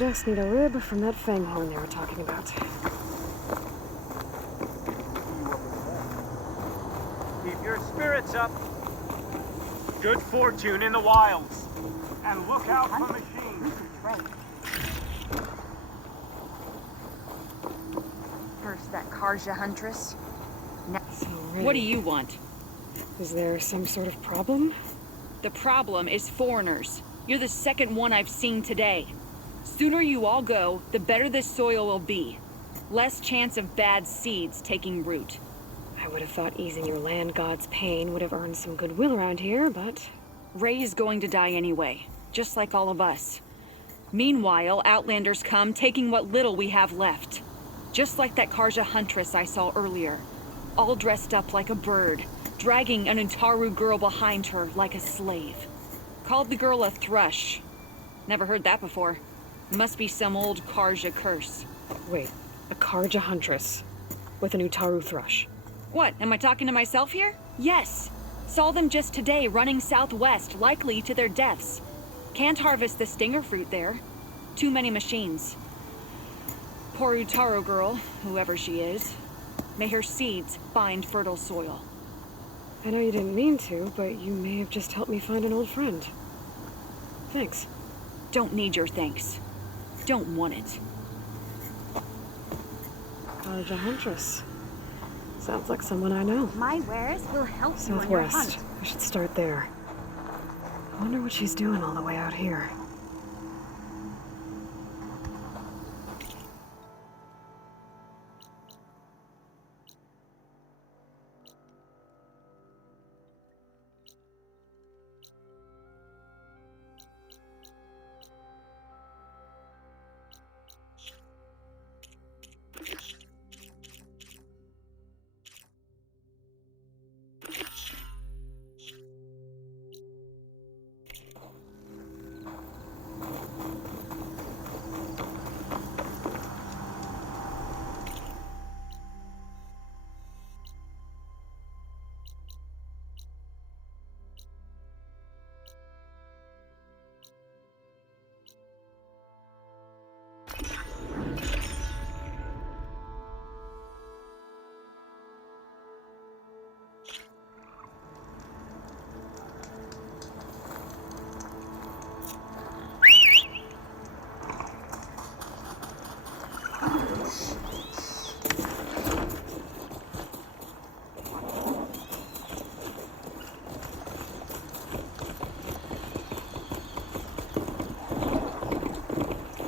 Just need a rib from that fanghorn they were talking about. Keep your spirits up. Good fortune in the wilds. And look out for machines. First that Karja huntress. So really, What do you want? is there some sort of problem? The problem is foreigners. You're the second one I've seen today. Sooner you all go, the better this soil will be. Less chance of bad seeds taking root. I would have thought easing your land god's pain would have earned some goodwill around here, but... Ray's going to die anyway, just like all of us. Meanwhile, Outlanders come, taking what little we have left. Just like that Karja huntress I saw earlier. All dressed up like a bird, dragging an Utaru girl behind her like a slave. Called the girl a thrush. Never heard that before. Must be some old Karja curse. Wait, a Karja huntress with an Utaru thrush. What, am I talking to myself here? Yes. Saw them just today running southwest, likely to their deaths. Can't harvest the stinger fruit there. Too many machines. Poor Utaru girl, whoever she is. May her seeds find fertile soil. I know you didn't mean to, but you may have just helped me find an old friend. Thanks. Don't need your thanks. Don't want it. Karja huntress. Sounds like someone I know. My wares will help you on your Southwest. hunt. I should start there. I wonder what she's doing all the way out here.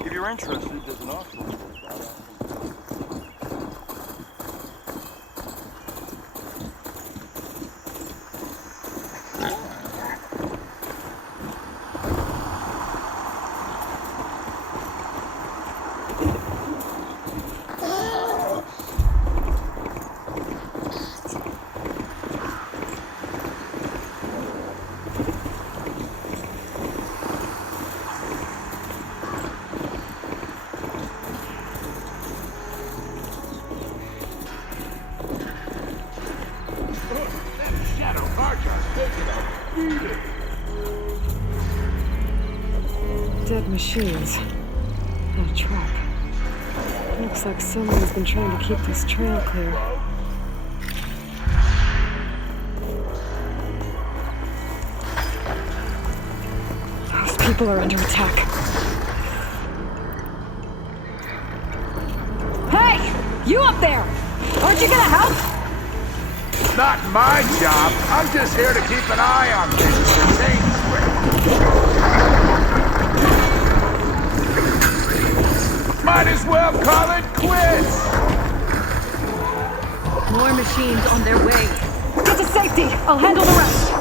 If you're interested, there's an auction. Dead machines. And a trap. Looks like someone's been trying to keep this trail clear. Those people are under attack. Hey! You up there! Aren't you gonna help? Not my job. I'm just here to keep an eye on things and things. Might as well call it quits. More machines on their way. Get to safety! I'll handle the rest!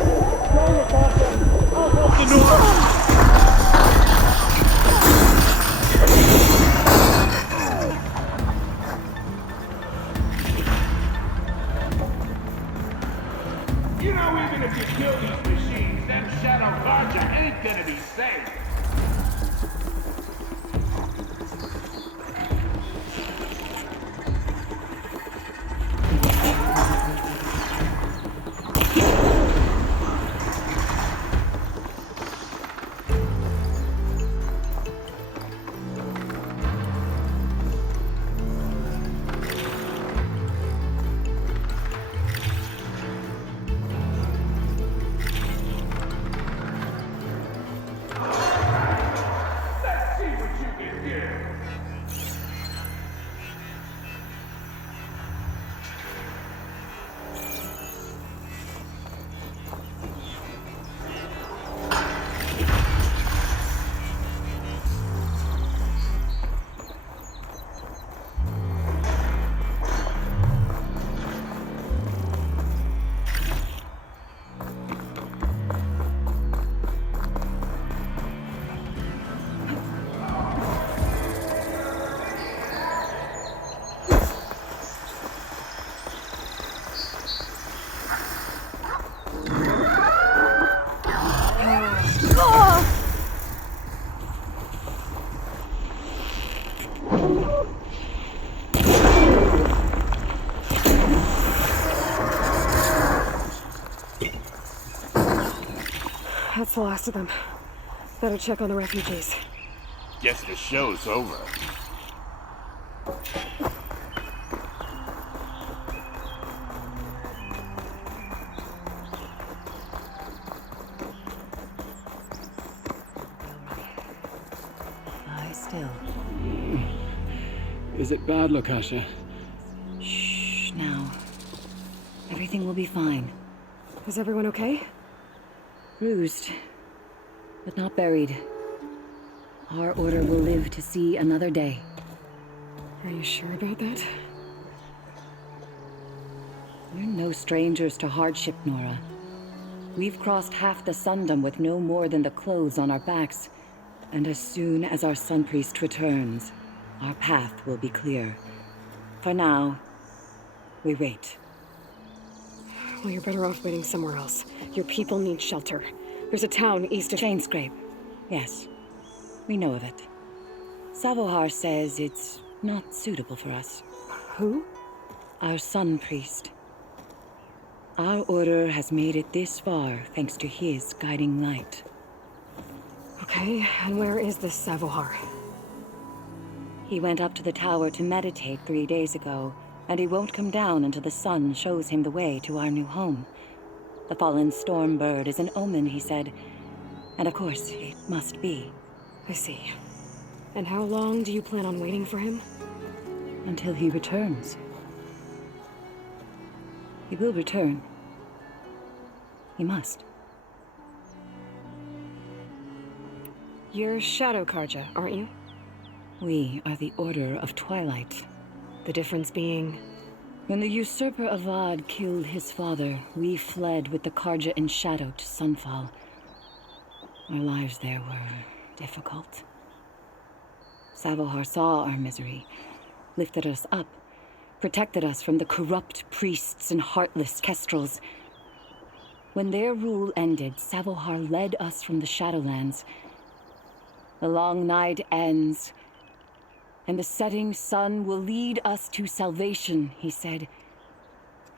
You know, even if you kill these machines, them Shadow Karja ain't gonna be safe. That's the last of them. Better check on the refugees. Guess the show's over. Lie still. Is it bad, Lakasha? Shh, now. Everything will be fine. Is everyone okay? Bruised, but not buried. Our order will live to see another day. Are you sure about that? We're no strangers to hardship, Nora. We've crossed half the Sundom with no more than the clothes on our backs. And as soon as our Sun Priest returns, our path will be clear. For now, we wait. Well, you're better off waiting somewhere else. Your people need shelter. There's a town east of... Chainscrape. Yes. We know of it. Savohar says it's not suitable for us. Who? Our Sun Priest. Our order has made it this far thanks to his guiding light. Okay, and where is this Savohar? He went up to the tower to meditate 3 days ago, and he won't come down until the sun shows him the way to our new home. The fallen storm bird is an omen, he said. And of course, it must be. I see. And how long do you plan on waiting for him? Until he returns. He will return. He must. You're Shadow Karja, aren't you? We are the Order of Twilight. The difference being... When the usurper Avad killed his father, we fled with the Karja in shadow to Sunfall. Our lives there were difficult. Savohar saw our misery, lifted us up, protected us from the corrupt priests and heartless kestrels. When their rule ended, Savohar led us from the Shadowlands. The long night ends, and the setting sun will lead us to salvation, he said.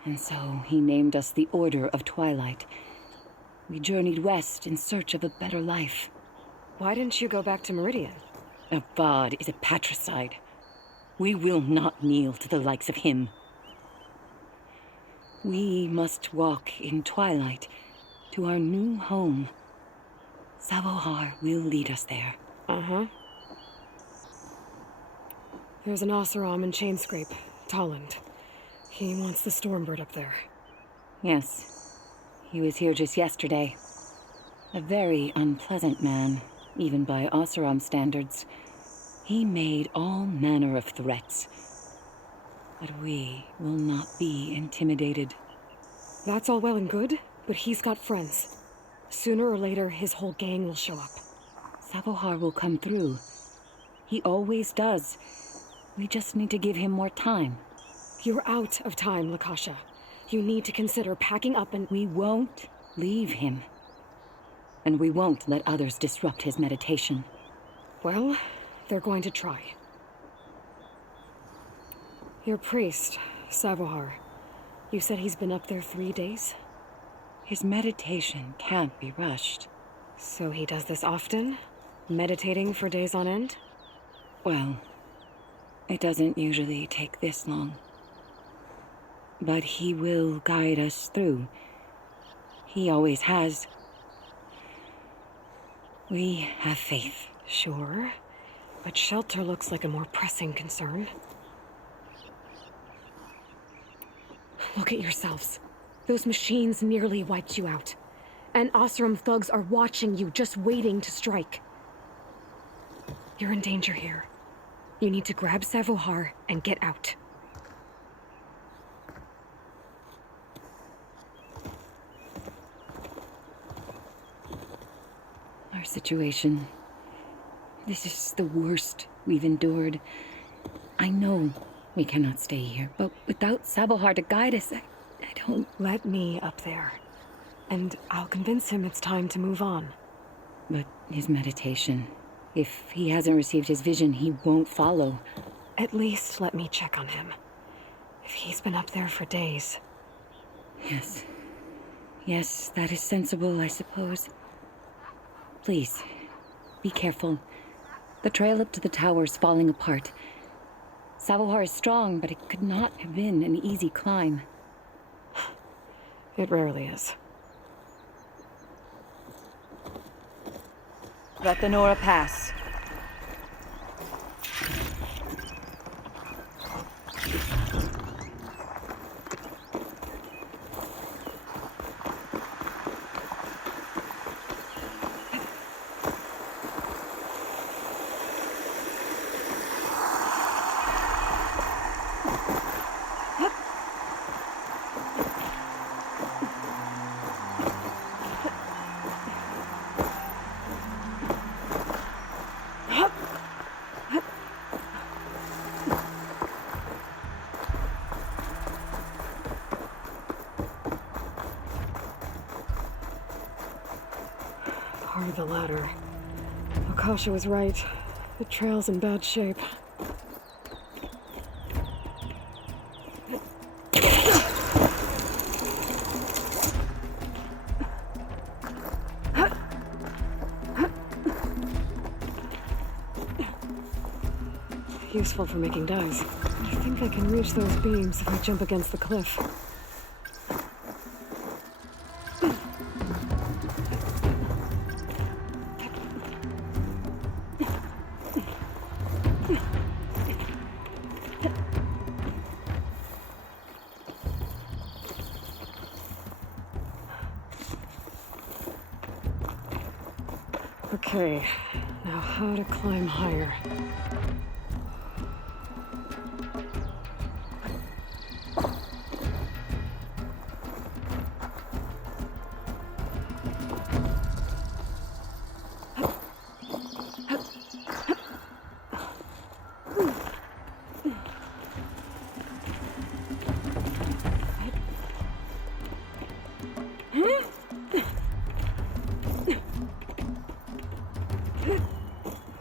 And so he named us the Order of Twilight. We journeyed west in search of a better life. Why didn't you go back to Meridian? Avad is a patricide. We will not kneel to the likes of him. We must walk in twilight to our new home. Savohar will lead us there. Uh-huh. There's an Oseram in Chainscrape, Tolland. He wants the Stormbird up there. Yes. He was here just yesterday. A very unpleasant man, even by Oseram standards. He made all manner of threats. But we will not be intimidated. That's all well and good, but he's got friends. Sooner or later, his whole gang will show up. Savohar will come through. He always does. We just need to give him more time. You're out of time, Lakasha. You need to consider packing up and... We won't leave him. And we won't let others disrupt his meditation. Well, they're going to try. Your priest, Savohar. You said he's been up there 3 days? His meditation can't be rushed. So he does this often? Meditating for days on end? Well, it doesn't usually take this long. But he will guide us through. He always has. We have faith. Sure. But shelter looks like a more pressing concern. Look at yourselves. Those machines nearly wiped you out. And Osram thugs are watching you, just waiting to strike. You're in danger here. You need to grab Savohar and get out. Our situation. This is the worst we've endured. I know we cannot stay here, but without Savohar to guide us, I don't... Let me up there. And I'll convince him it's time to move on. But his meditation... If he hasn't received his vision, he won't follow. At least let me check on him. If he's been up there for days. Yes. Yes, that is sensible, I suppose. Please, be careful. The trail up to the tower is falling apart. Savohar is strong, but it could not have been an easy climb. It rarely is. Let the Nora pass. Part of the ladder. Akasha was right. The trail's in bad shape. Useful for making dyes. I think I can reach those beams if I jump against the cliff. Okay, now how to climb higher.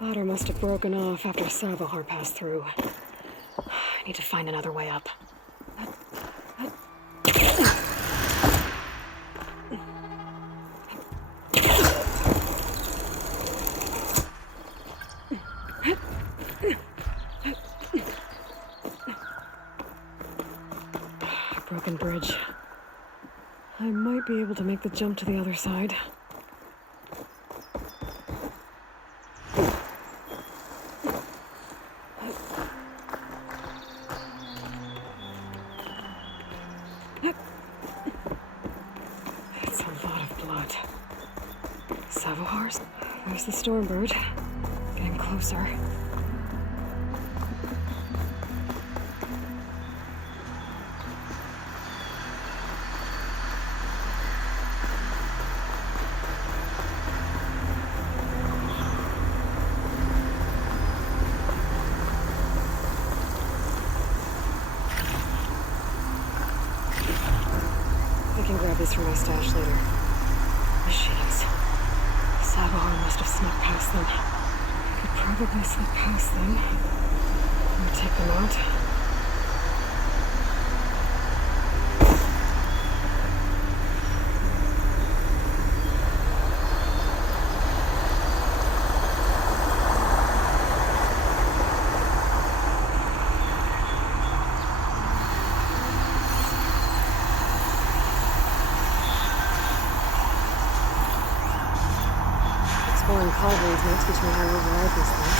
Ladder must have broken off after Savohar passed through. I need to find another way up. Broken bridge. I might be able to make the jump to the other side. It's a lot of blood. Savohars? There's the Stormbird. Getting closer. I can grab these from my stash later. Machines. Savohar must have snuck past them. Could probably slip past them. Or take them out. Exploring cauldrons might teach me how to override these things.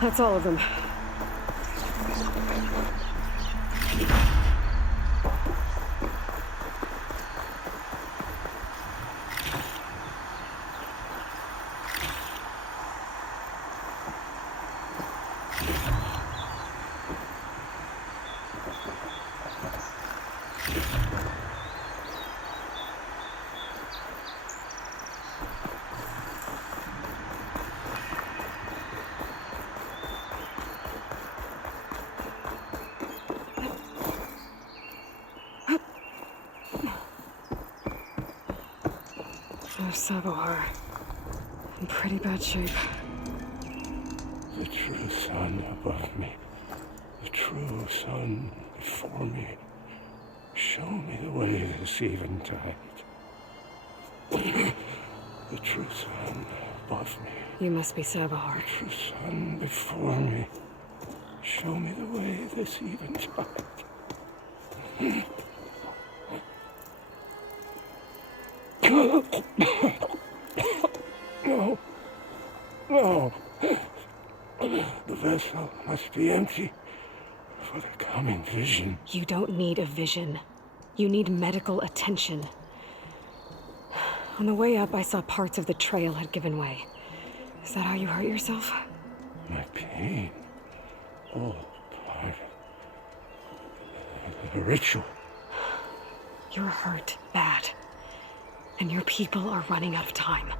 That's all of them. Savohar. In pretty bad shape. The true sun above me. The true sun before me. Show me the way this eventide. The true sun above me. You must be Savohar. The true sun before me. Show me the way this eventide. No. No. The vessel must be empty for the coming vision. You don't need a vision. You need medical attention. On the way up, I saw parts of the trail had given way. Is that how you hurt yourself? My pain. All part of the ritual. You're hurt bad. And your people are running out of time.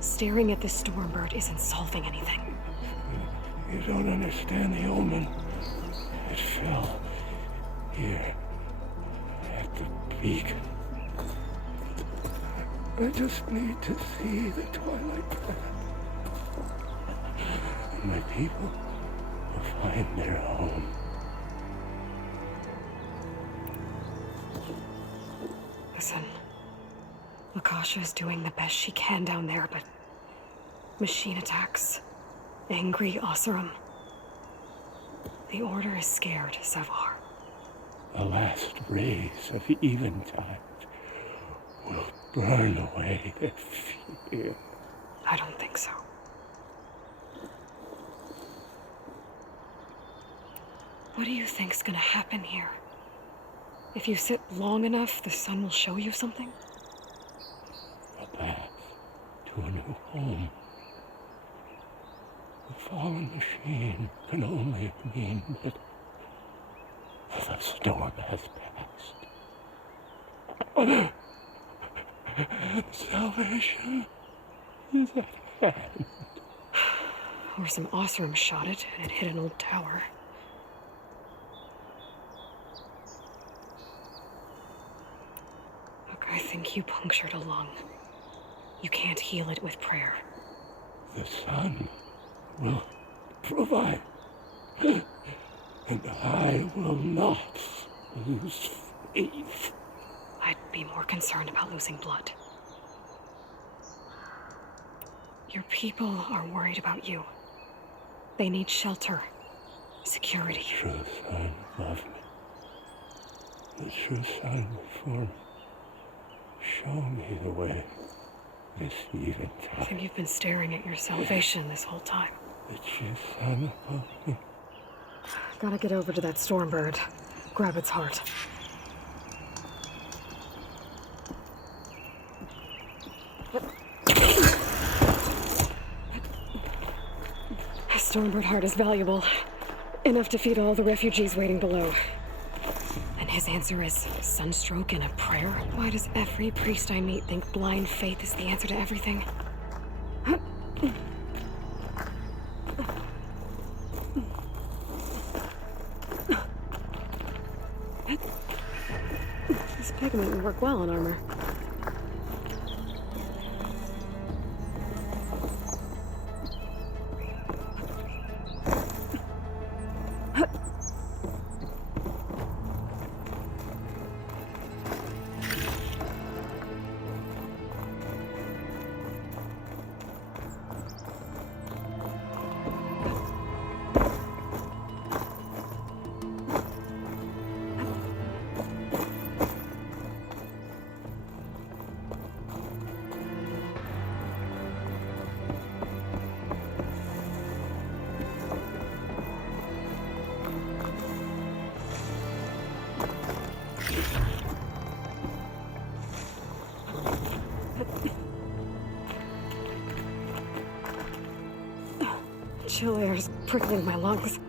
Staring at this stormbird isn't solving anything. You don't understand the omen. It fell here at the beacon. I just need to see the twilight path. And my people will find their home. Listen. Lakasha is doing the best she can down there, but machine attacks, angry Oseram. The Order is scared, Savohar. The last rays of eventide will burn away their fear. I don't think so. What do you think's gonna happen here? If you sit long enough, the sun will show you something? A path to a new home. The fallen machine can only mean that the storm has passed. Salvation is at hand. Or some Oseram shot it, and it hit an old tower. Look, I think you punctured a lung. You can't heal it with prayer. The sun will provide. And I will not lose faith. I'd be more concerned about losing blood. Your people are worried about you. They need shelter, security. The true sun above me. The true sun before me. Show me the way this eventide. I think you've been staring at your salvation this whole time. The true sun above me. Gotta get over to that stormbird. Grab its heart. A stormbird heart is valuable. Enough to feed all the refugees waiting below. And his answer is sunstroke and a prayer? Why does every priest I meet think blind faith is the answer to everything? This pigment would work well on armor. chill air's prickling my lungs.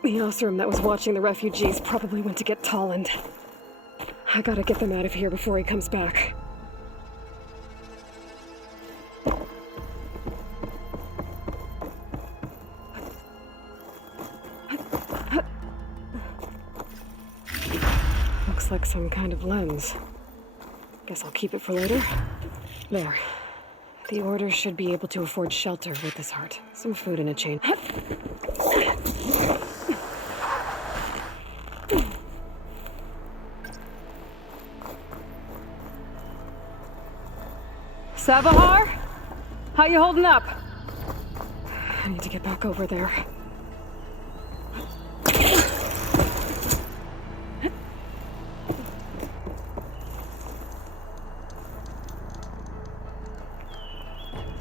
The Osram that was watching the refugees probably went to get Tolland. I gotta get them out of here before he comes back. Looks like some kind of lens. Guess I'll keep it for later. There. The Order should be able to afford shelter with this heart. Some food and a chain. Savahar? How you holding up? I need to get back over there.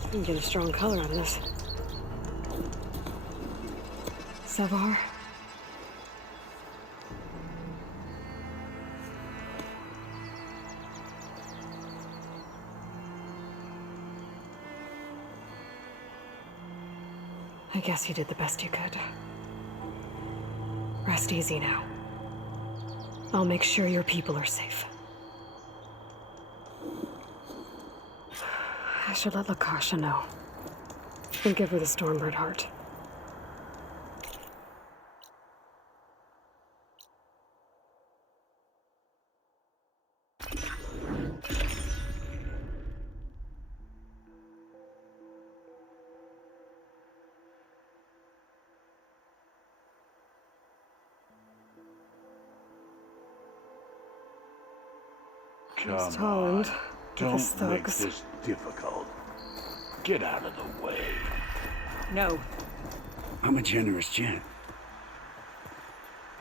You can get a strong color on this. Savahar? I guess you did the best you could. Rest easy now. I'll make sure your people are safe. I should let Lakasha know. And give her the Stormbird heart. Come Tolland, on. with his Don't make thugs. this difficult. Get out of the way. No. I'm a generous gent.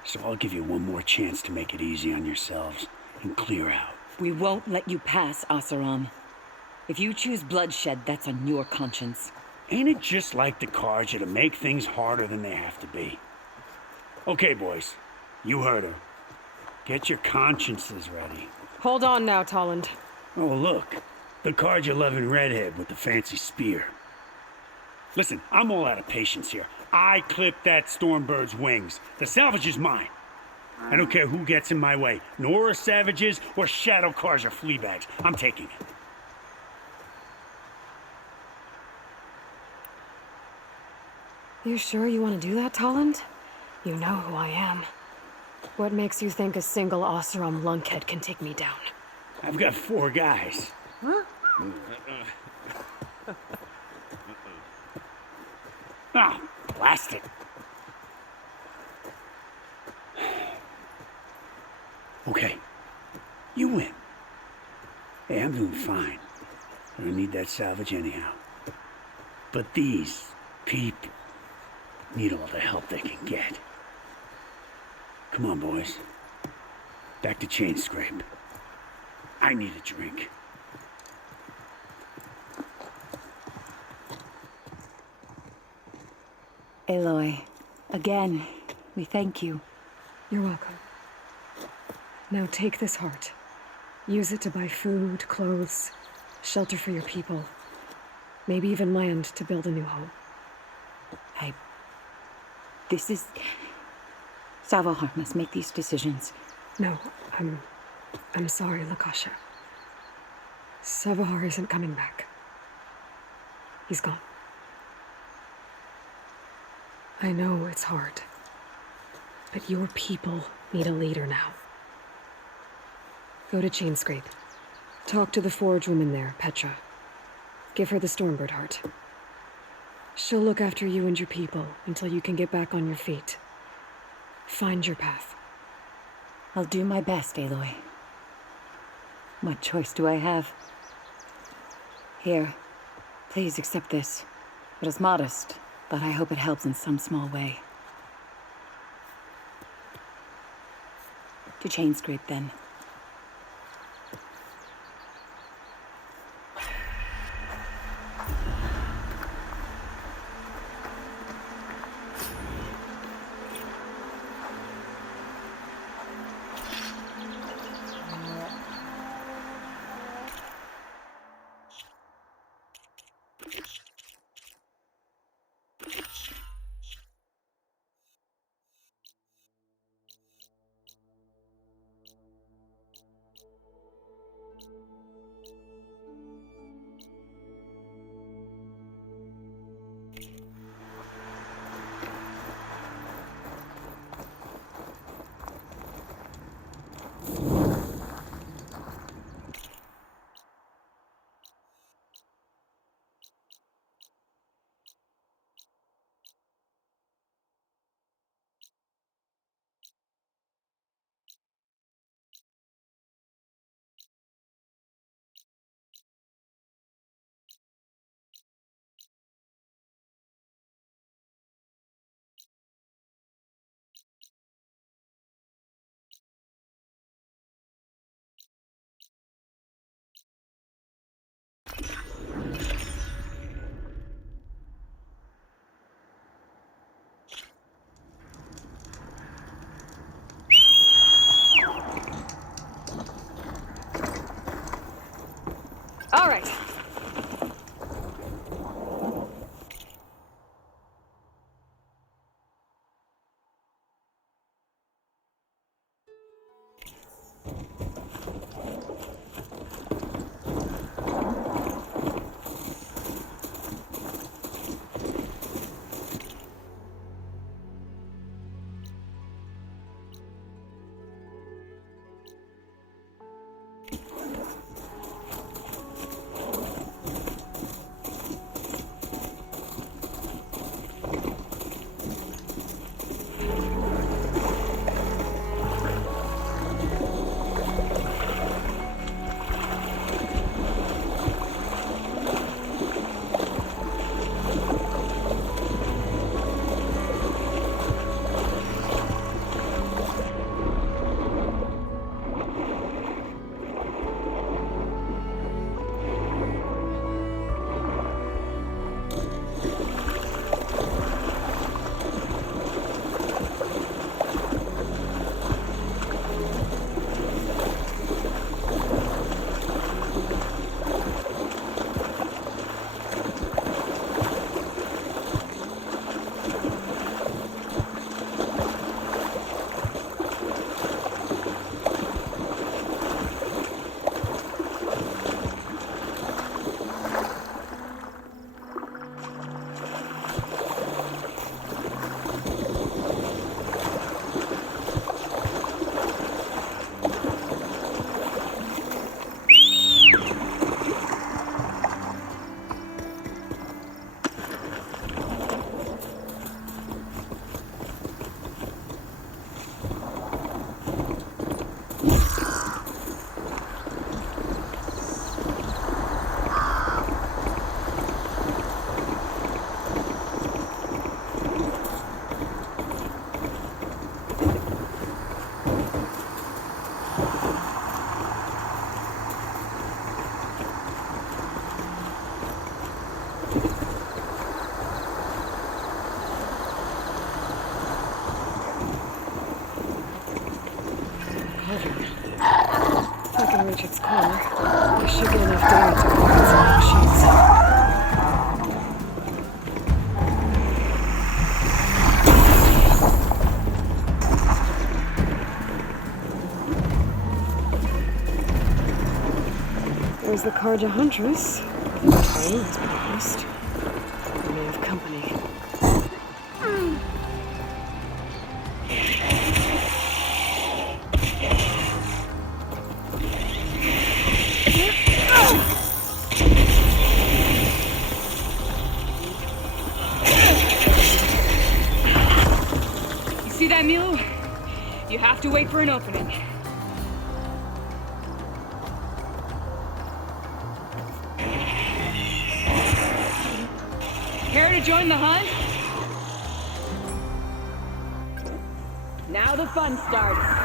So I'll give you one more chance to make it easy on yourselves and clear out. We won't let you pass, Asaram. If you choose bloodshed, that's on your conscience. Ain't it just like the Karja to make things harder than they have to be? Okay, boys. You heard her. Get your consciences ready. Hold on now, Tolland. Oh, look. The Karja-loving redhead with the fancy spear. Listen, I'm all out of patience here. I clipped that Stormbird's wings. The salvage is mine. I don't care who gets in my way. Nora savages or Shadow Karja fleabags. I'm taking it. You sure you want to do that, Tolland? You know who I am. What makes you think a single Oseram lunkhead can take me down? I've got 4 guys. Ah, blast it. Okay, you win. Hey, I'm doing fine. I don't need that salvage anyhow. But these people need all the help they can get. Come on, boys. Back to Chain Scrape. I need a drink. Aloy, again, we thank you. You're welcome. Now take this heart. Use it to buy food, clothes, shelter for your people. Maybe even land to build a new home. This is... Savahar must make these decisions. No, I'm sorry, Lakasha. Savahar isn't coming back. He's gone. I know it's hard, but your people need a leader now. Go to Chainscrape. Talk to the forge woman there, Petra. Give her the Stormbird heart. She'll look after you and your people until you can get back on your feet. Find your path. I'll do my best, Aloy. What choice do I have? Here. Please accept this. It is modest, but I hope it helps in some small way. To chain scrape, then. All right. If I can reach its core, I should get enough data to look at some machines. There's the Karja Huntress. Okay, let's be honest. We may have company. You see that, Milo? You have to wait for an opening. to join the hunt? Now the fun starts.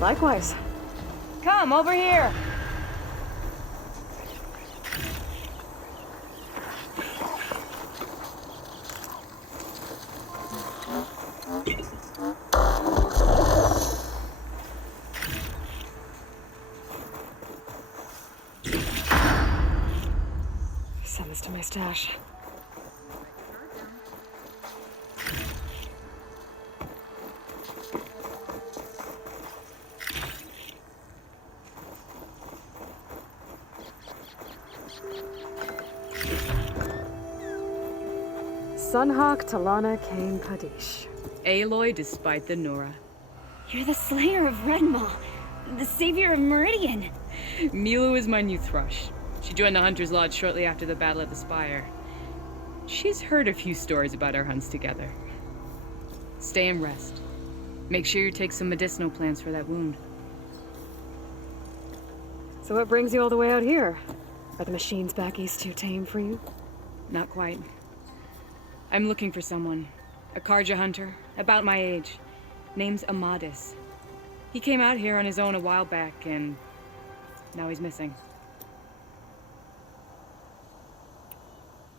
Likewise. Come, over here. Send this to my stash. Sunhawk Talana Kane Kadish. Aloy despite the Nora. You're the slayer of Redmaw, the savior of Meridian. Milu is my new thrush. She joined the Hunter's Lodge shortly after the Battle of the Spire. She's heard a few stories about our hunts together. Stay and rest. Make sure you take some medicinal plants for that wound. So what brings you all the way out here? Are the machines back east too tame for you? Not quite. I'm looking for someone. A Karja hunter, about my age. Name's Amadis. He came out here on his own a while back, and now he's missing.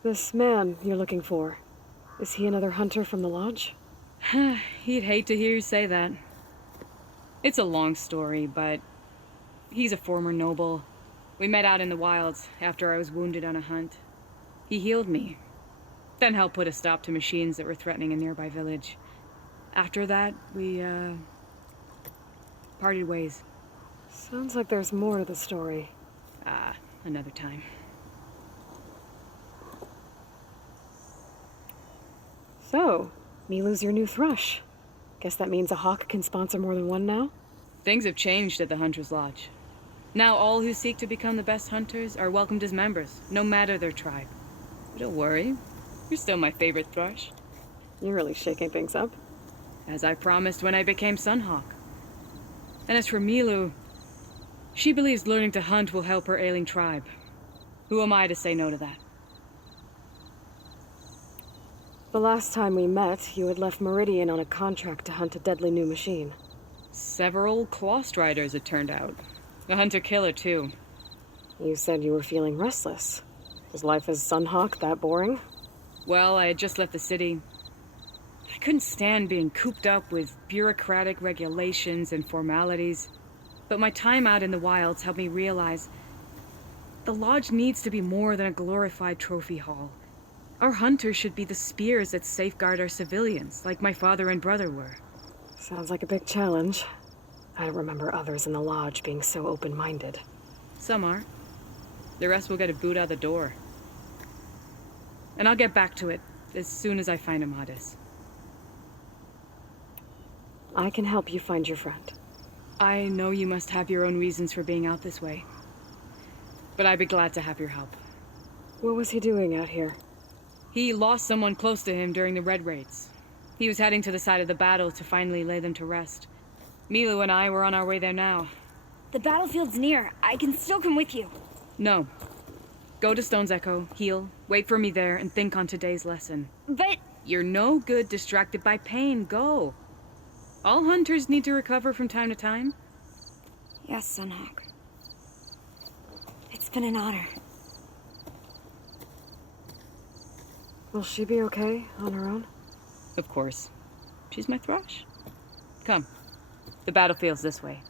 This man you're looking for, is he another hunter from the lodge? He'd hate to hear you say that. It's a long story, but he's a former noble. We met out in the wilds after I was wounded on a hunt. He healed me, then helped put a stop to machines that were threatening a nearby village. After that, we, parted ways. Sounds like there's more to the story. Another time. So, Milu's your new thrush. Guess that means a hawk can sponsor more than one now? Things have changed at the Hunter's Lodge. Now all who seek to become the best hunters are welcomed as members, no matter their tribe. But don't worry, you're still my favorite thrush. You're really shaking things up. As I promised when I became Sunhawk. And as for Milu, she believes learning to hunt will help her ailing tribe. Who am I to say no to that? The last time we met, you had left Meridian on a contract to hunt a deadly new machine. Several Clawstriders, it turned out. A hunter-killer, too. You said you were feeling restless. Was life as Sunhawk that boring? Well, I had just left the city. I couldn't stand being cooped up with bureaucratic regulations and formalities. But my time out in the wilds helped me realize the lodge needs to be more than a glorified trophy hall. Our hunters should be the spears that safeguard our civilians, like my father and brother were. Sounds like a big challenge. I don't remember others in the lodge being so open-minded. Some are. The rest will get a boot out the door. And I'll get back to it as soon as I find Amadis. I can help you find your friend. I know you must have your own reasons for being out this way. But I'd be glad to have your help. What was he doing out here? He lost someone close to him during the Red Raids. He was heading to the side of the battle to finally lay them to rest. Milu and I were on our way there now. The battlefield's near. I can still come with you. No. Go to Stone's Echo, heal, wait for me there, and think on today's lesson. But... You're no good distracted by pain. Go. All hunters need to recover from time to time. Yes, Sunhawk. It's been an honor. Will she be okay on her own? Of course. She's my thrush. Come. The battlefield's this way.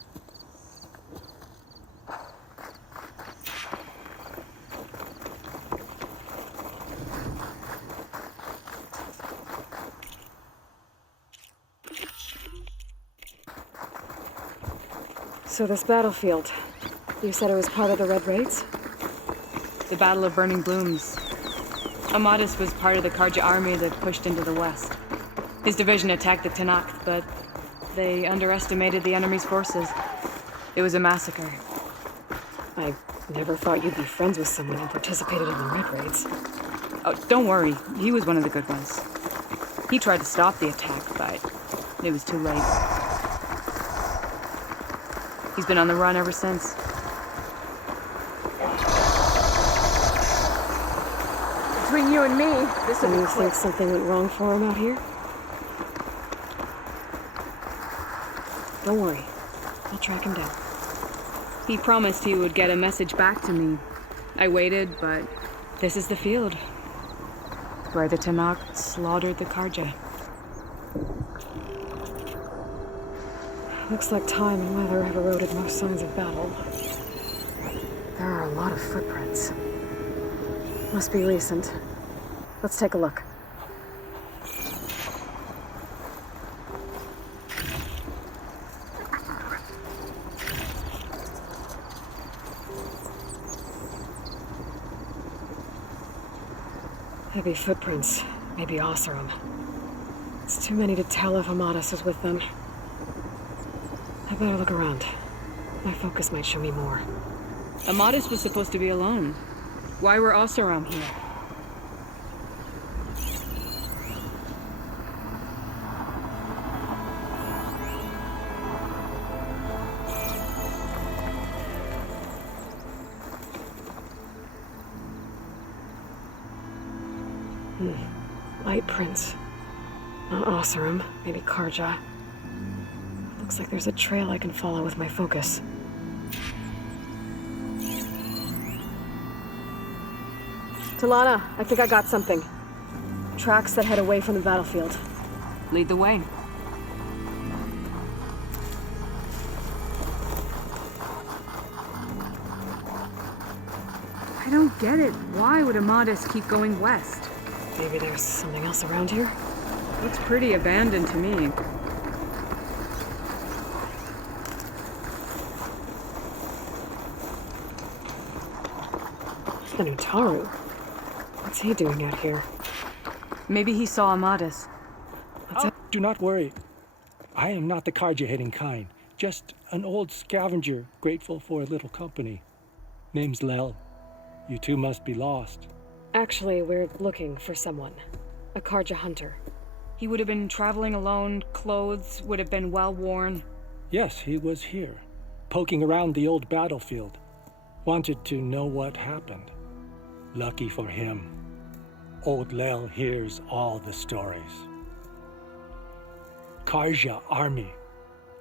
So this battlefield, you said it was part of the Red Raids? The Battle of Burning Blooms. Amadis was part of the Karja army that pushed into the west. His division attacked the Tenakth, but they underestimated the enemy's forces. It was a massacre. I never thought you'd be friends with someone who participated in the Red Raids. Oh, don't worry. He was one of the good ones. He tried to stop the attack, but it was too late. He's been on the run ever since. Between you and me, this will And be you quick. think something went wrong for him out here? Don't worry. I'll track him down. He promised he would get a message back to me. I waited, but this is the field. Where the Tenakth slaughtered the Karja. Looks like time and weather have eroded most signs of battle. There are a lot of footprints. Must be recent. Let's take a look. Heavy footprints. Maybe Oseram. It's too many to tell if Amadis is with them. I better look around. My focus might show me more. Amadis was supposed to be alone. Why were Oseram here? Light prints. Not Oseram, maybe Karja. Looks like there's a trail I can follow with my focus. Talana, I think I got something. Tracks that head away from the battlefield. Lead the way. I don't get it. Why would Amadis keep going west? Maybe there's something else around here? Looks pretty abandoned to me. The Nutaru. What's he doing out here? Maybe he saw Amadis. Do not worry. I am not the Karja-heading kind. Just an old scavenger grateful for a little company. Name's Lel. You two must be lost. Actually, we're looking for someone. A Karja hunter. He would have been traveling alone, clothes would have been well worn. Yes, he was here, poking around the old battlefield. Wanted to know what happened. Lucky for him, old Lel hears all the stories. Karja army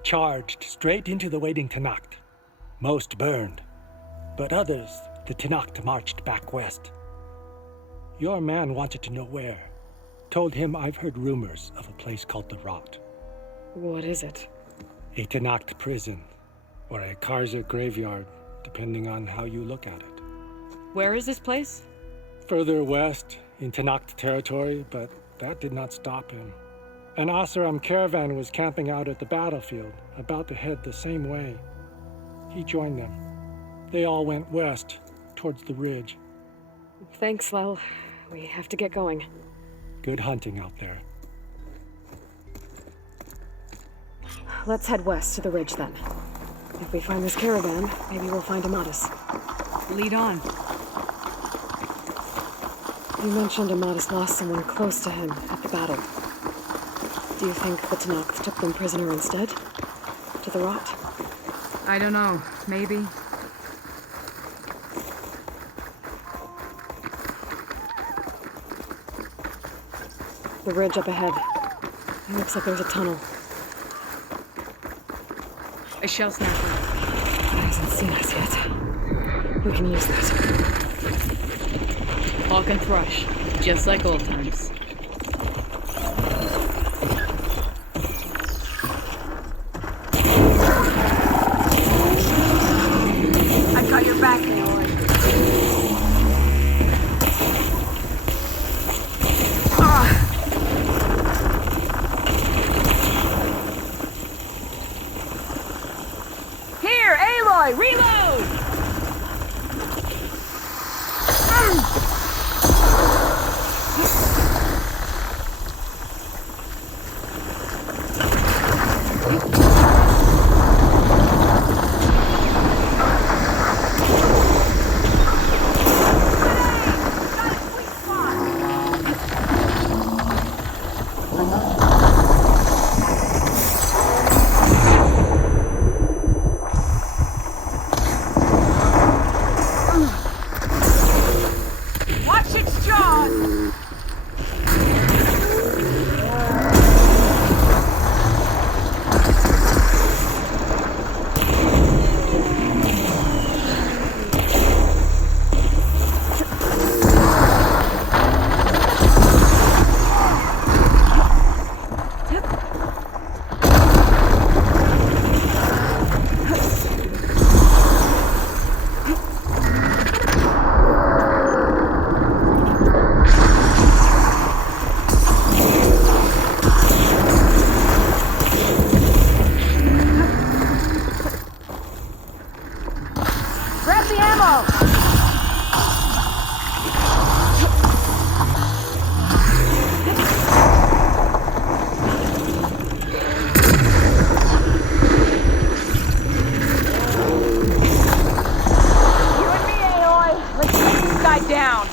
charged straight into the waiting Tenakth. Most burned, but others the Tenakth marched back west. Your man wanted to know where. Told him I've heard rumors of a place called the Rot. What is it? A Tenakth prison, or a Karja graveyard, depending on how you look at it. Where is this place? Further west, in Tenakth territory, but that did not stop him. An Oseram caravan was camping out at the battlefield, about to head the same way. He joined them. They all went west, towards the ridge. Thanks, Lel. We have to get going. Good hunting out there. Let's head west to the ridge then. If we find this caravan, maybe we'll find Amadis. Lead on. You mentioned Amadis lost someone close to him at the battle. Do you think the Tenakth took them prisoner instead? To the Rot? I don't know. Maybe. The ridge up ahead. It looks like there's a tunnel. A shell snapper. He hasn't seen us yet. We can use that. Hawk and thrush, just like old times. I got your back, Aloy. Here, Aloy, reload! Watch its jaws! Grab the ammo! You and me, Aloy. Let's take this guy down.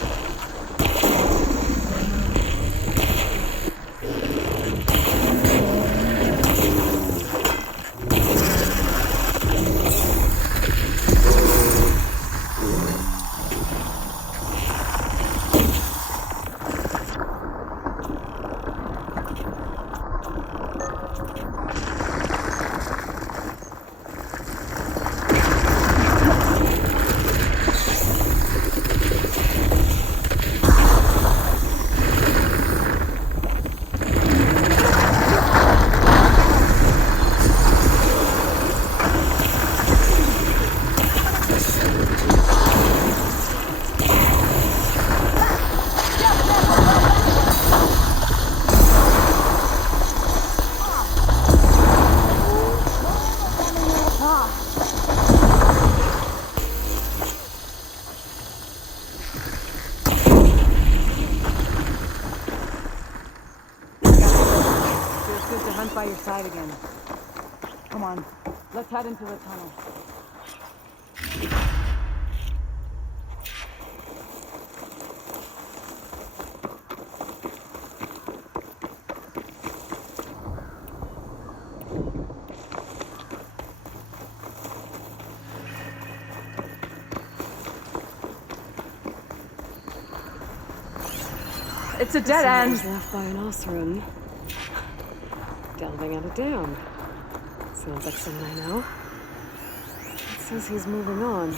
Feels good to hunt by your side again. Come on, let's head into the tunnel. It's a dead end. Was left by an Osram. Delving at a dam. Sounds like someone I know. It says he's moving on.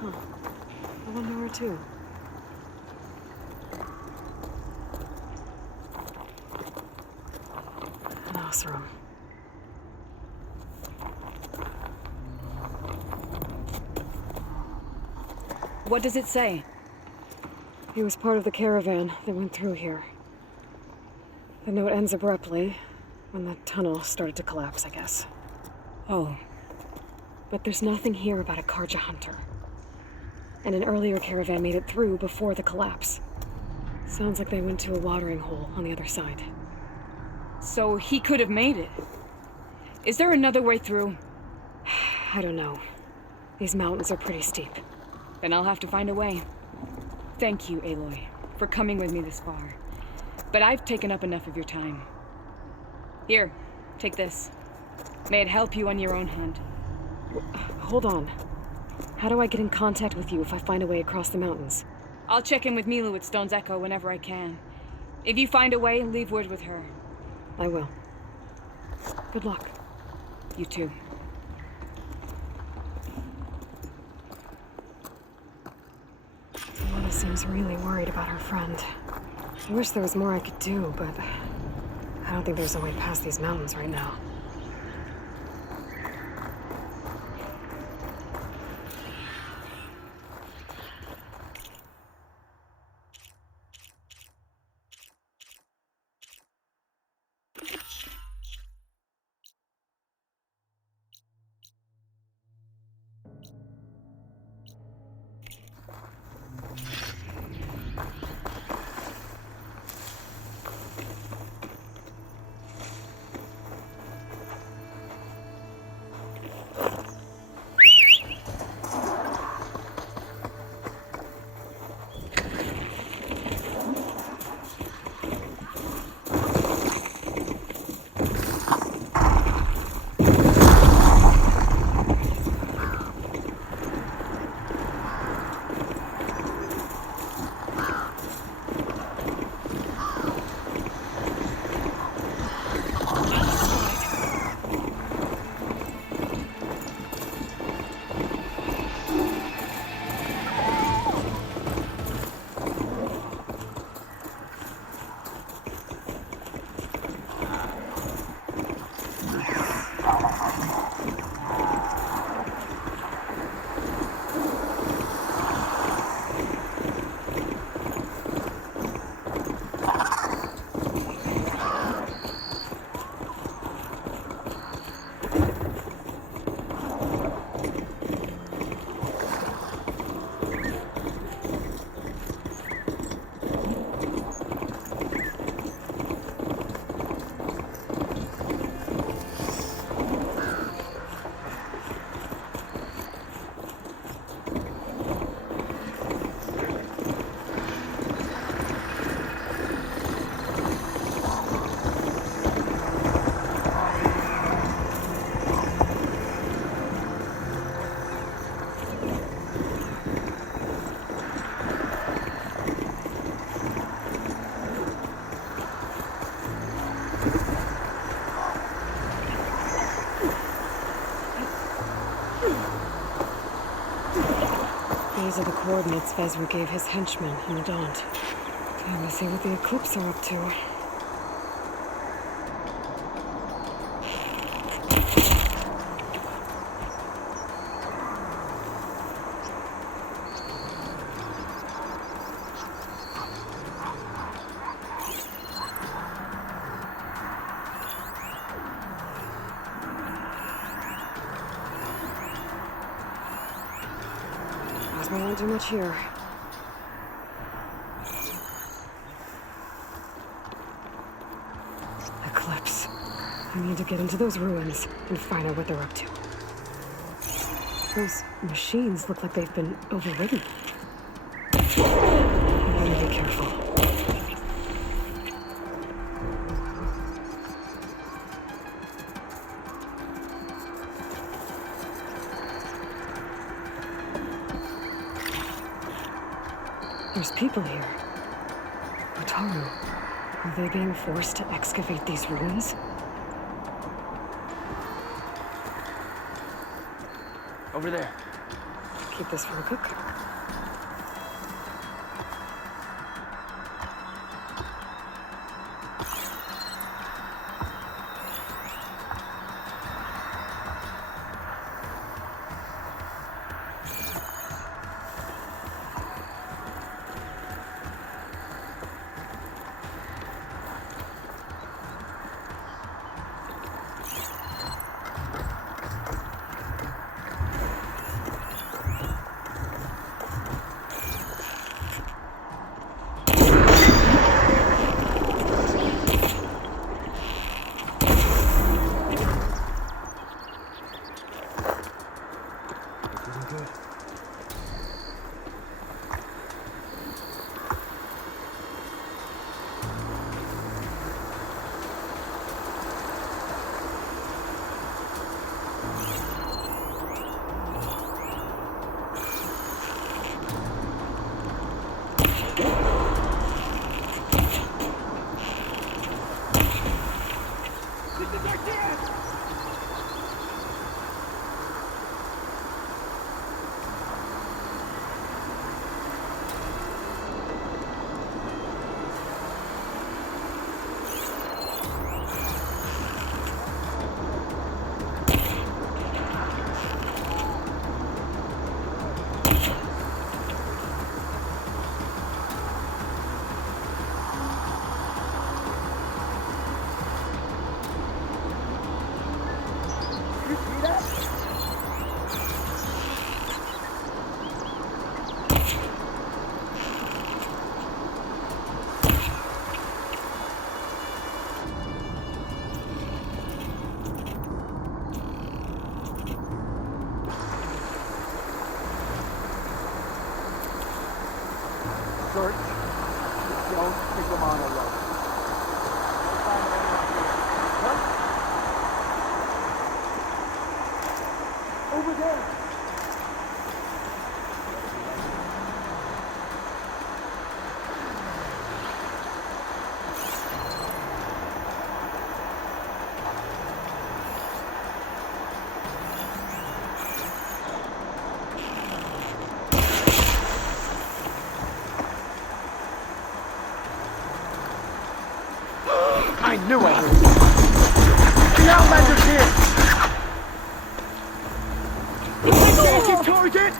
Huh. I wonder where to. An Osram. What does it say? He was part of the caravan that went through here. The note ends abruptly when the tunnel started to collapse, I guess. Oh, But there's nothing here about a Karja hunter. And an earlier caravan made it through before the collapse. Sounds like they went to a watering hole on the other side. so he could have made it. Is there another way through? I don't know. These mountains are pretty steep. Then I'll have to find a way. Thank you, Aloy, for coming with me this far. But I've taken up enough of your time. Here, take this. May it help you on your own hand. Hold on. How do I get in contact with you if I find a way across the mountains? I'll check in with Milu at Stone's Echo whenever I can. If you find a way, leave word with her. I will. Good luck. You too. seems really worried about her friend. I wish there was more I could do, but I don't think there's a way past these mountains right now. These are the coordinates Vezra gave his henchmen in the Daunt. Time to see what the Eclipse are up to. I won't do much here. Eclipse. I need to get into those ruins and find out what they're up to. Those machines look like they've been overridden. I better be careful. There's people here. Otaru. Are they being forced to excavate these ruins? Over there. Keep this for a cook. search. Just don't stick them on a rope. Over there! I knew I heard it. The Outlander's here! Objective target!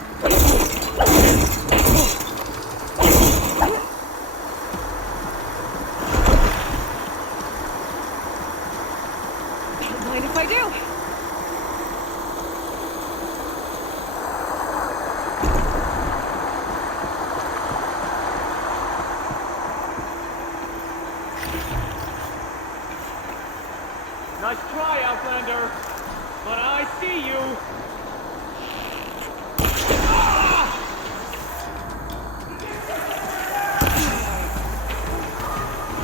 Don't mind if I do. Nice try, Outlander. But I see you.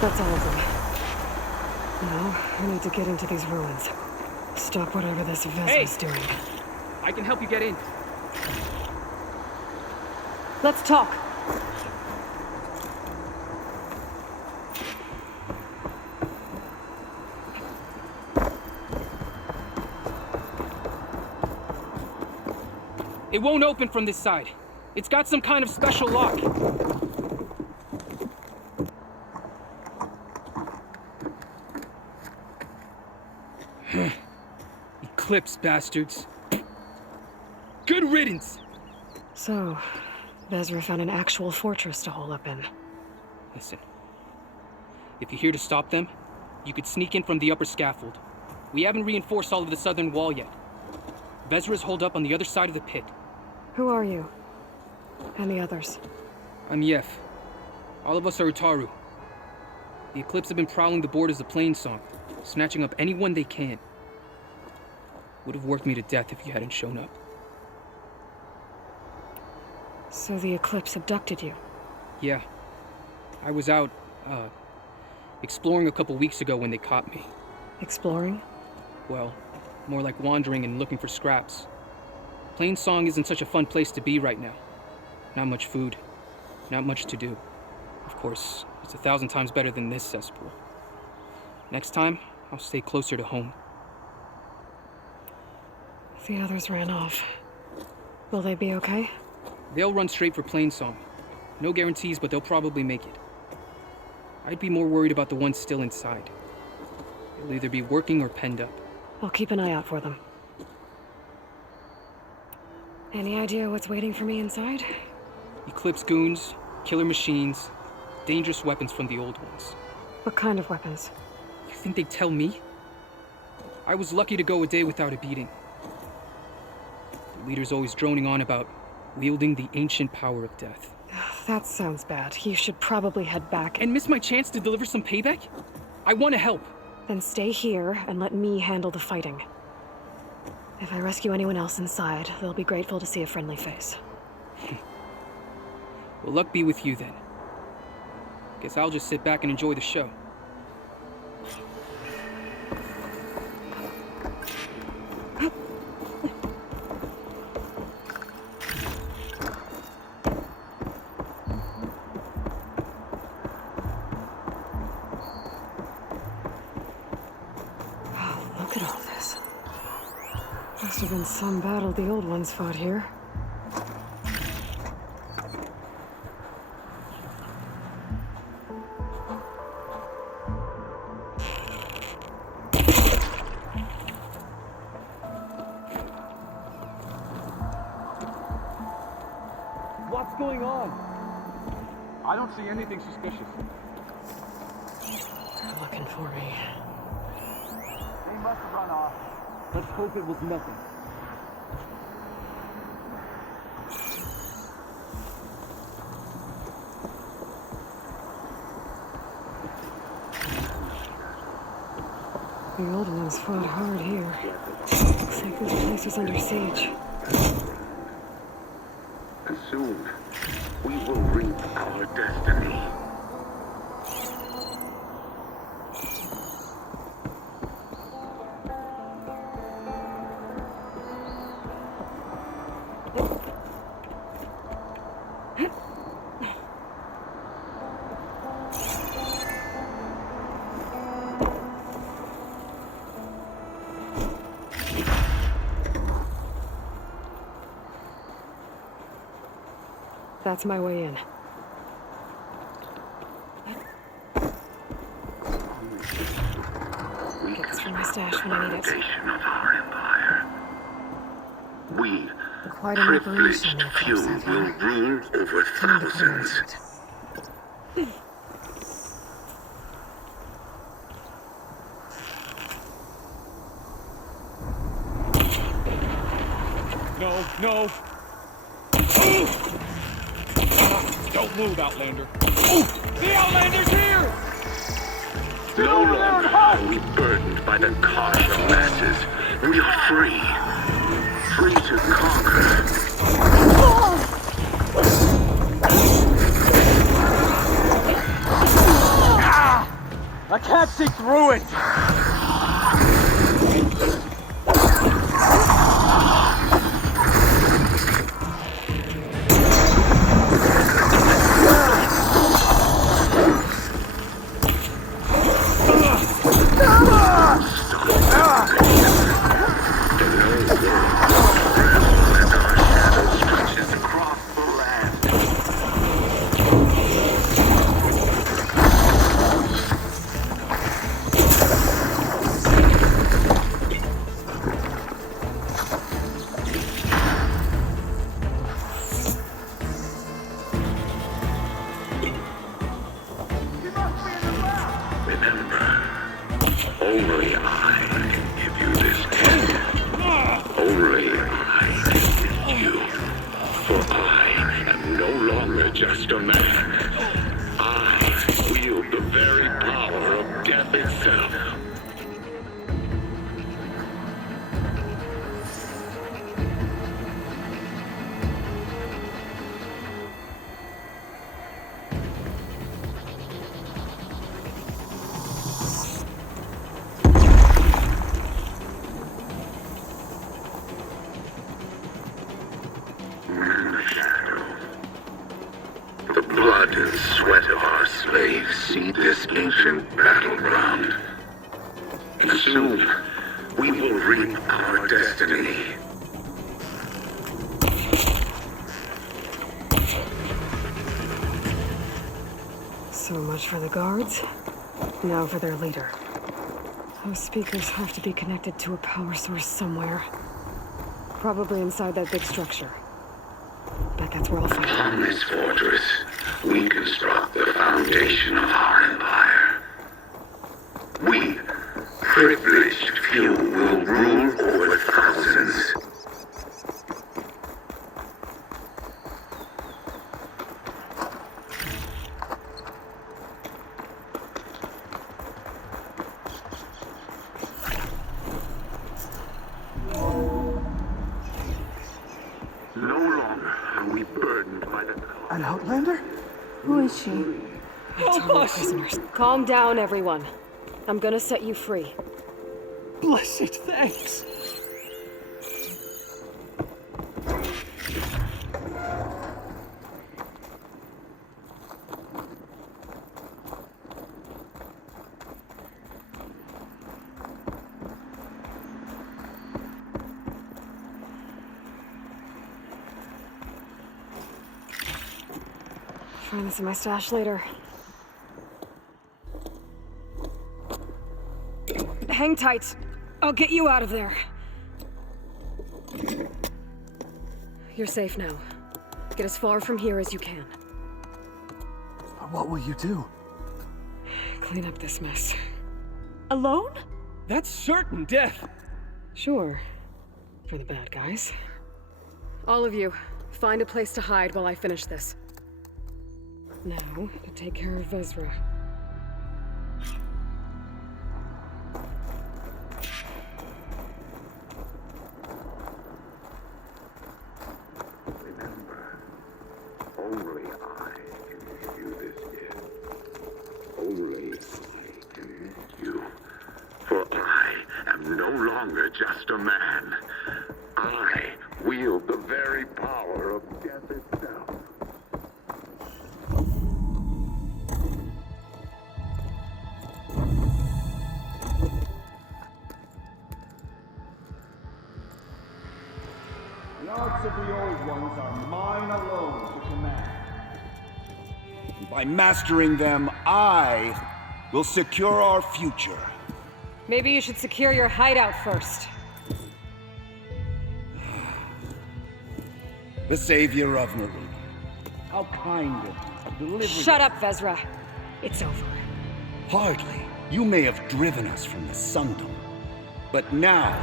That's all of them. Now, I need to get into these ruins. Stop whatever this Vezra's doing. I can help you get in. Let's talk. It won't open from this side. It's got some kind of special lock. Eclipse, bastards. Good riddance! So, Vezra found an actual fortress to hole up in. Listen. If you're here to stop them, you could sneak in from the upper scaffold. We haven't reinforced all of the southern wall yet. Vezra's holed up on the other side of the pit. Who are you? And the others? I'm Yef. All of us are Utaru. The Eclipse have been prowling the borders of Plainsong, snatching up anyone they can. Would have worked me to death if you hadn't shown up. So the Eclipse abducted you? Yeah. I was out, exploring a couple weeks ago when they caught me. Exploring? Well, more like wandering and looking for scraps. Plainsong isn't such a fun place to be right now. Not much food, not much to do. Of course, it's 1,000 times better than this cesspool. Next time, I'll stay closer to home. The others ran off. Will they be okay? They'll run straight for Plainsong. No guarantees, but they'll probably make it. I'd be more worried about the ones still inside. They'll either be working or penned up. I'll keep an eye out for them. Any idea what's waiting for me inside? Eclipse goons, killer machines, dangerous weapons from the old ones. What kind of weapons? You think they'd tell me? I was lucky to go a day without a beating. The leader's always droning on about wielding the ancient power of death. That sounds bad. You should probably head back And miss my chance to deliver some payback? I want to help. Then stay here and let me handle the fighting. If I rescue anyone else inside, they'll be grateful to see a friendly face. Well, luck be with you then. Guess I'll just sit back and enjoy the show. Look at all this. Must have been some battle the old ones fought here. What's going on? I don't see anything suspicious. They're looking for me. They must have run off. Let's hope it was nothing. The old ones fought hard here. Looks like this place is under siege. Assumed we will reap our destiny. That's my way in. Get this from my stash when I need it. Foundation of our empire. We, Quite an operation privileged there, few, folks, will rule over Time to thousands. close it. No, no. Don't move, Outlander. The Outlander's here! No longer are we burdened by the caution masses. We are free. Free to conquer. I can't see through it! Stretches across the land. Remember, only I can give you this test. Only I can give you. For I am no longer just a man. I wield the very power of death itself. The blood and sweat of our slaves seed this ancient battleground. And soon, we will reap our destiny. So much for the guards. Now for their leader. Those speakers have to be connected to a power source somewhere. Probably inside that big structure. Bet that's where I'll find it. On this fortress, we construct the foundation of our empire. We, privileged few, will rule over thousands. No longer are we burdened by the An Outlander? Who is she? Eternal prisoners. Calm down, everyone. I'm gonna set you free. Blessed thanks. Find this in my stash later. Hang tight. I'll get you out of there. You're safe now. Get as far from here as you can. But what will you do? Clean up this mess. Alone? That's certain death. Sure. For the bad guys. All of you, find a place to hide while I finish this. Now, to take care of Ezra. Remember, only The arts of the old ones are mine alone to command. And by mastering them, I will secure our future. Maybe you should secure your hideout first. The savior of Naruto. How kind of delivering. Shut up, Vezra. It's over. Hardly. You may have driven us from the Sundom, but now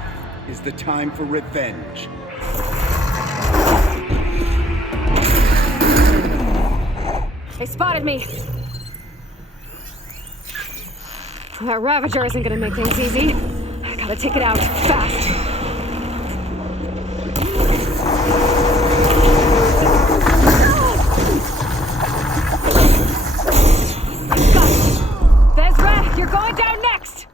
is the time for revenge. They spotted me! That Ravager isn't gonna make things easy. I gotta take it out, fast. Got it! Vezra, you're going down next!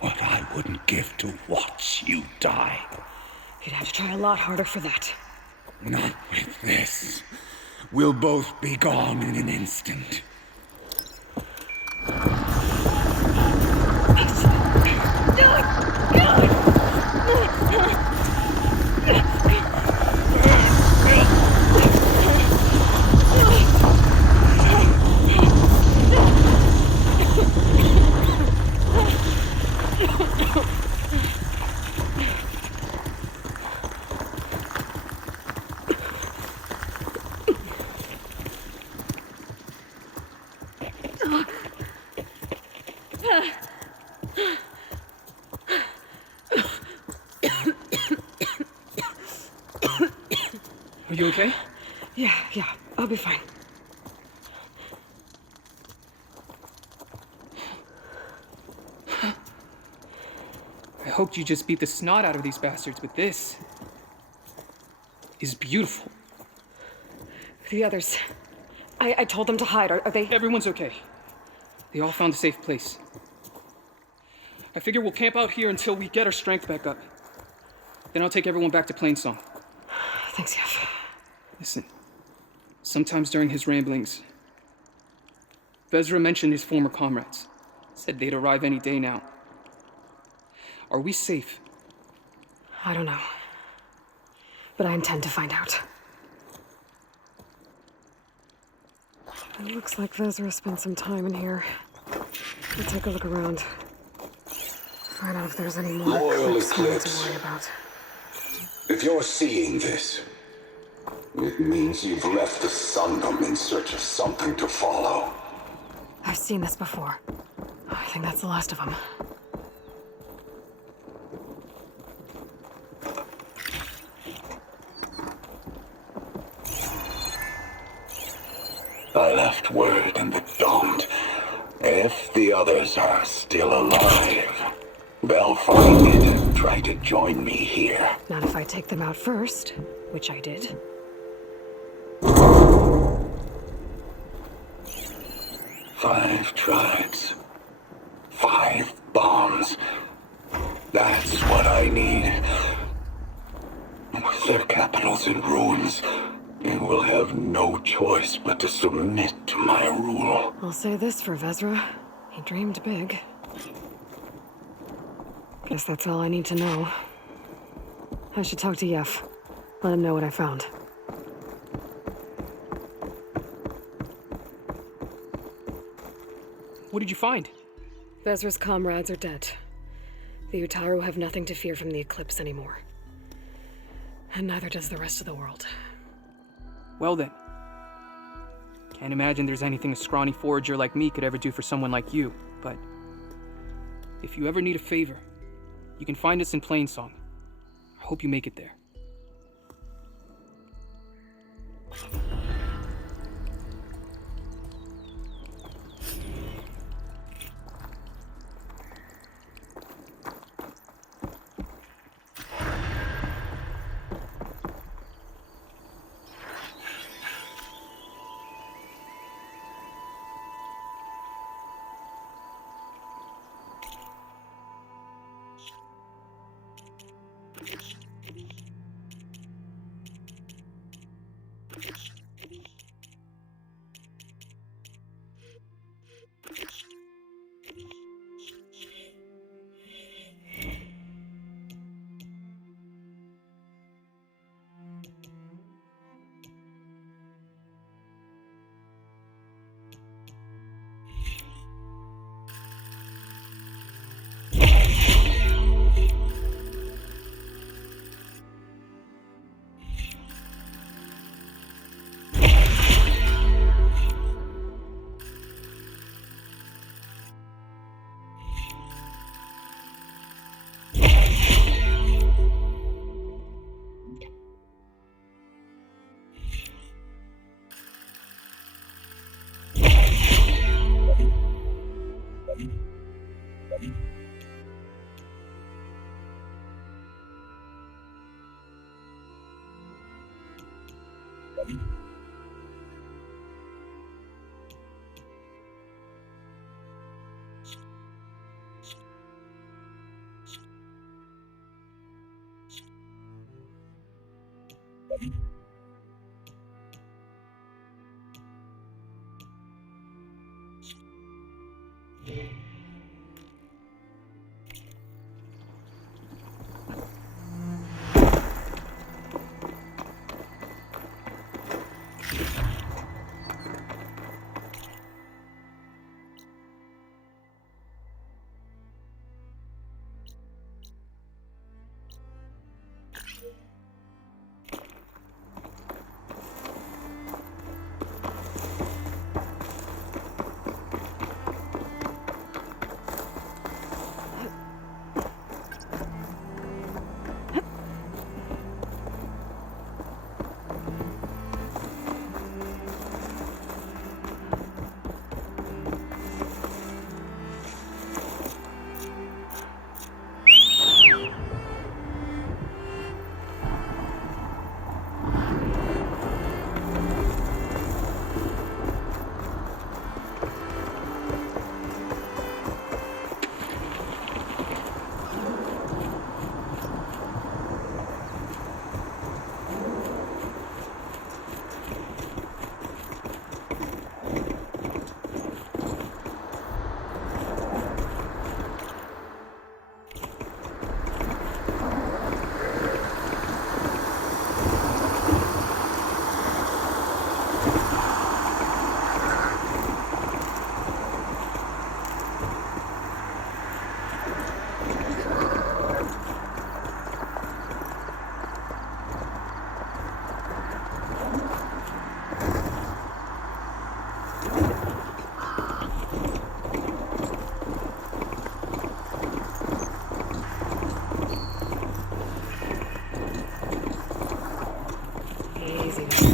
What I wouldn't give to watch you die. You'd have to try a lot harder for that. Not with this. We'll both be gone in an instant. Are you okay? Yeah, I'll be fine. I hoped you just beat the snot out of these bastards, but this is beautiful. The others. I told them to hide. Are they? Everyone's okay. They all found a safe place. I figure we'll camp out here until we get our strength back up. Then I'll take everyone back to Plainsong. Thanks, Yef. Listen, sometimes during his ramblings, Vezra mentioned his former comrades. Said they'd arrive any day now. Are we safe? I don't know. But I intend to find out. It looks like Vezra spent some time in here. We'll take a look around. Find out if there's any more Loyal creeps we need to Eclipse. worry about. If you're seeing this, it means you've left the Sundom in search of something to follow. I've seen this before. I think that's the last of them. I left word in the Domed. If the others are still alive, they'll find it and try to join me here. Not if I take them out first, which I did. 5 tribes. 5 bombs. That's what I need. With their capitals in ruins, they will have no choice but to submit to my rule. I'll say this for Vezra. He dreamed big. Guess that's all I need to know. I should talk to Yef. Let him know what I found. What did you find? Vezra's comrades are dead. The Utaru have nothing to fear from the Eclipse anymore. And neither does the rest of the world. Well then. Can't imagine there's anything a scrawny forager like me could ever do for someone like you, but if you ever need a favor, you can find us in Plainsong. I hope you make it there. Easy.